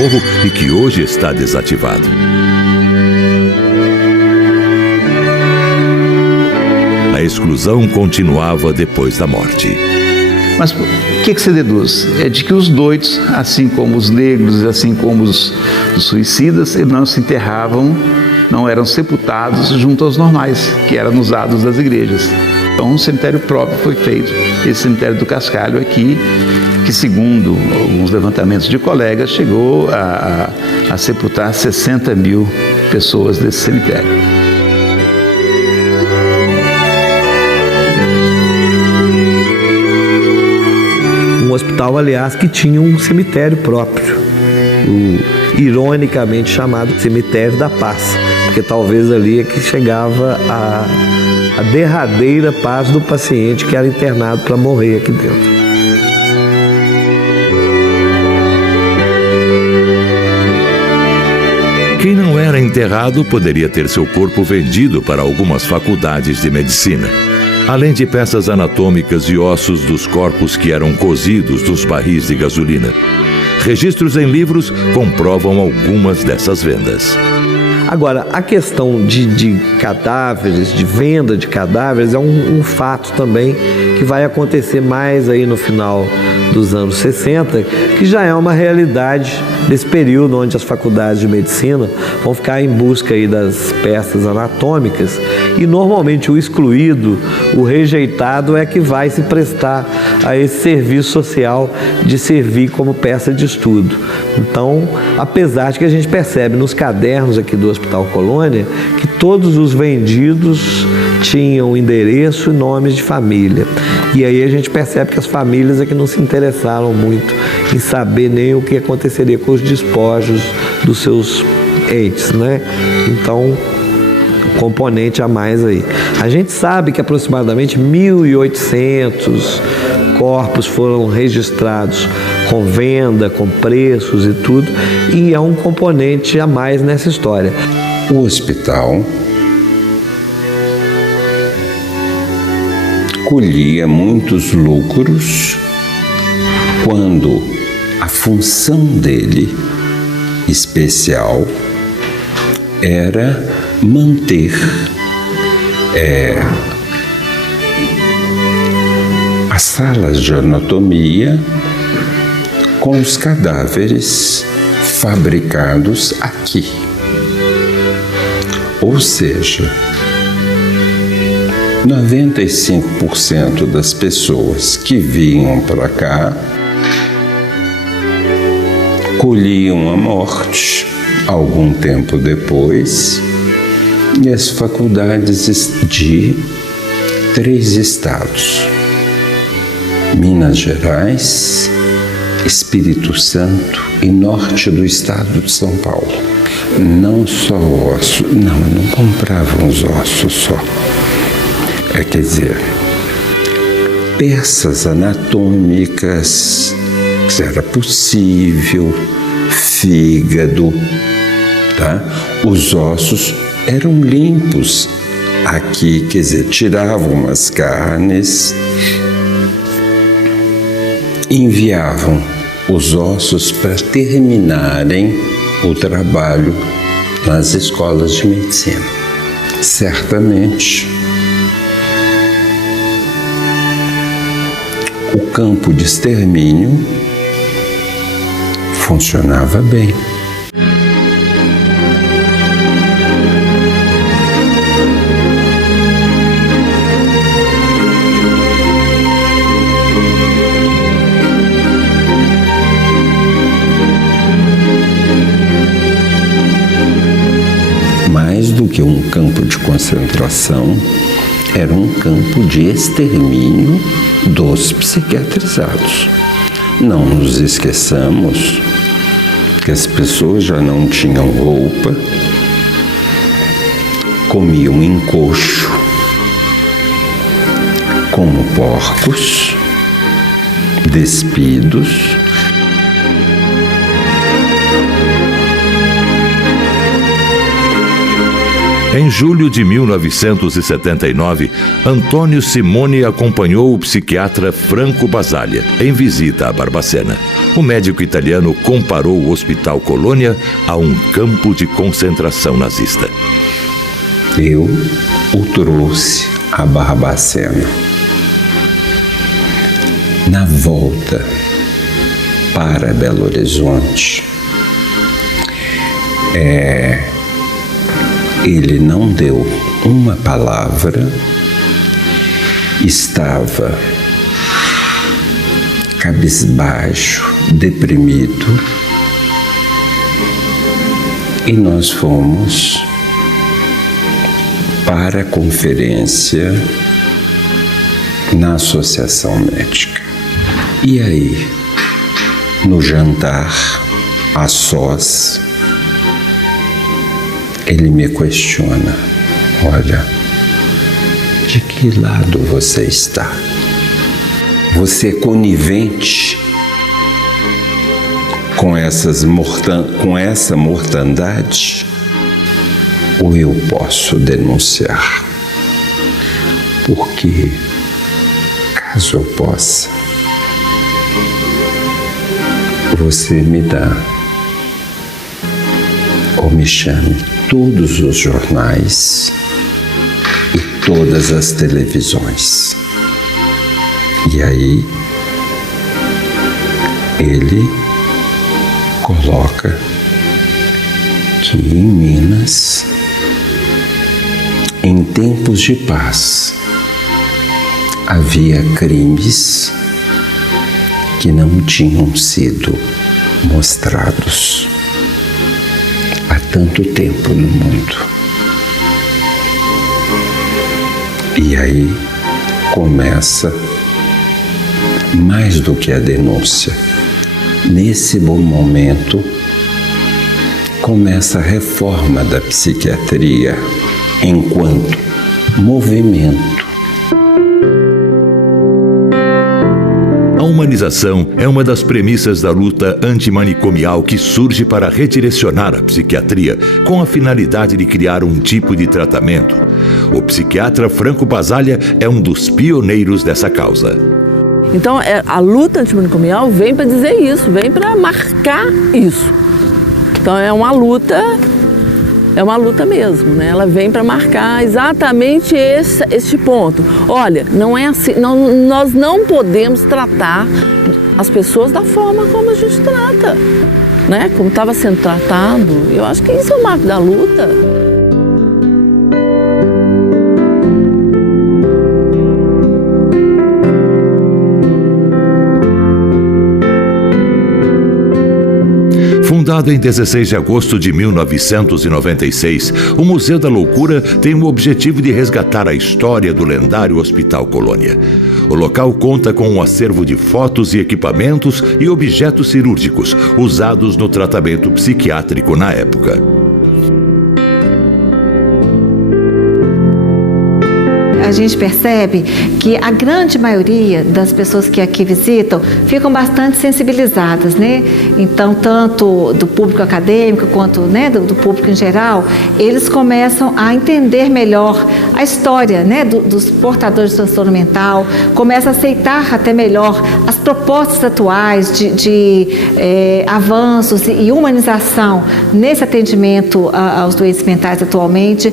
morro e que hoje está desativado. A exclusão continuava depois da morte. Mas o que você deduz? É de que os doidos, assim como os negros, assim como os suicidas, eles não se enterravam, não eram sepultados junto aos normais, que eram nos atos das igrejas. Então um cemitério próprio foi feito, esse cemitério do Cascalho aqui, que segundo alguns levantamentos de colegas, chegou a sepultar 60 mil pessoas desse cemitério. Um hospital, aliás, que tinha um cemitério próprio, ironicamente chamado Cemitério da Paz, porque talvez ali é que chegava a derradeira paz do paciente que era internado para morrer aqui dentro. Quem não era enterrado poderia ter seu corpo vendido para algumas faculdades de medicina. Além de peças anatômicas e ossos dos corpos que eram cozidos nos barris de gasolina. Registros em livros comprovam algumas dessas vendas. Agora, a questão de cadáveres, de venda de cadáveres, é um fato também que vai acontecer mais aí no final dos anos 60, que já é uma realidade desse período onde as faculdades de medicina vão ficar em busca aí das peças anatômicas e normalmente o excluído, o rejeitado é que vai se prestar a esse serviço social de servir como peça de estudo. Então, apesar de que a gente percebe nos cadernos aqui do Hospital Colônia que todos os vendidos tinham endereço e nomes de família. E aí a gente percebe que as famílias é que não se interessaram muito em saber nem o que aconteceria com os despojos dos seus entes, né? Então, componente a mais aí. A gente sabe que aproximadamente 1.800 corpos foram registrados com venda, com preços e tudo, e é um componente a mais nessa história. O hospital colhia muitos lucros quando a função dele especial era manter as salas de anatomia com os cadáveres fabricados aqui. Ou seja, 95% das pessoas que vinham para cá colhiam a morte algum tempo depois, e as faculdades de 3 estados: Minas Gerais, Espírito Santo e norte do estado de São Paulo. Não só ossos, não compravam os ossos só. Quer dizer, peças anatômicas, se era possível, fígado, tá? Os ossos eram limpos aqui, quer dizer, tiravam as carnes, enviavam os ossos para terminarem o trabalho nas escolas de medicina. Certamente, o campo de extermínio funcionava bem. Mais do que um campo de concentração, era um campo de extermínio dos psiquiatrizados. Não nos esqueçamos que as pessoas já não tinham roupa, comiam em coxo, como porcos, despidos. Em julho de 1979, Antônio Simone acompanhou o psiquiatra Franco Basaglia em visita a Barbacena. O médico italiano comparou o Hospital Colônia a um campo de concentração nazista. Eu o trouxe a Barbacena. Na volta para Belo Horizonte, ele não deu uma palavra, estava cabisbaixo, deprimido, e nós fomos para a conferência na Associação Médica. E aí, no jantar, a sós, ele me questiona: olha, de que lado você está? Você é conivente com essa mortandade? Ou eu posso denunciar? Porque, caso eu possa, você me dá ou me chame todos os jornais e todas as televisões. E aí ele coloca que em Minas, em tempos de paz, havia crimes que não tinham sido mostrados há tanto tempo no mundo. E aí começa mais do que a denúncia. Nesse bom momento, começa a reforma da psiquiatria enquanto movimento. A humanização é uma das premissas da luta antimanicomial que surge para redirecionar a psiquiatria com a finalidade de criar um tipo de tratamento. O psiquiatra Franco Basaglia é um dos pioneiros dessa causa. Então, a luta antimanicomial vem para dizer isso, vem para marcar isso. Então, é uma luta mesmo, né? Ela vem para marcar exatamente esse ponto. Olha, não é assim, nós não podemos tratar as pessoas da forma como a gente trata, né? Como estava sendo tratado. Eu acho que isso é o marco da luta. Fundado em 16 de agosto de 1996, o Museu da Loucura tem o objetivo de resgatar a história do lendário Hospital Colônia. O local conta com um acervo de fotos e equipamentos e objetos cirúrgicos usados no tratamento psiquiátrico na época. A gente percebe que a grande maioria das pessoas que aqui visitam ficam bastante sensibilizadas, né? Então, tanto do público acadêmico quanto, né, do público em geral, eles começam a entender melhor a história, né, dos portadores de transtorno mental, começam a aceitar até melhor as propostas atuais de avanços e humanização nesse atendimento aos doentes mentais atualmente.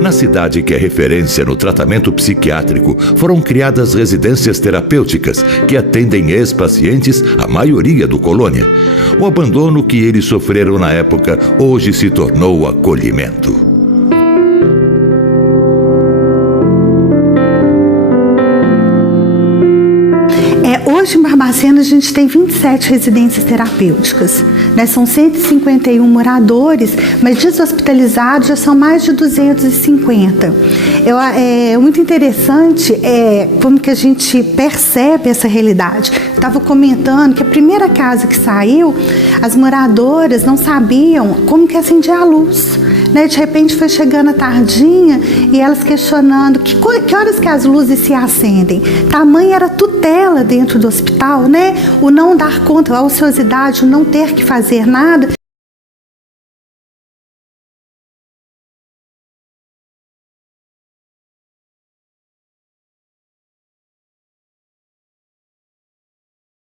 Na cidade que é referência no tratamento psiquiátrico, foram criadas residências terapêuticas que atendem ex-pacientes, a maioria do Colônia. O abandono que eles sofreram na época hoje se tornou acolhimento. Hoje em Barbacena a gente tem 27 residências terapêuticas, né? São 151 moradores, mas deshospitalizados já são mais de 250. É muito interessante como que a gente percebe essa realidade. Estava comentando que a primeira casa que saiu, as moradoras não sabiam como que acendia a luz. Né? De repente foi chegando a tardinha e elas questionando que horas que as luzes se acendem. Tamanha era a tutela dentro do hospital, né? O não dar conta, a ociosidade, o não ter que fazer nada.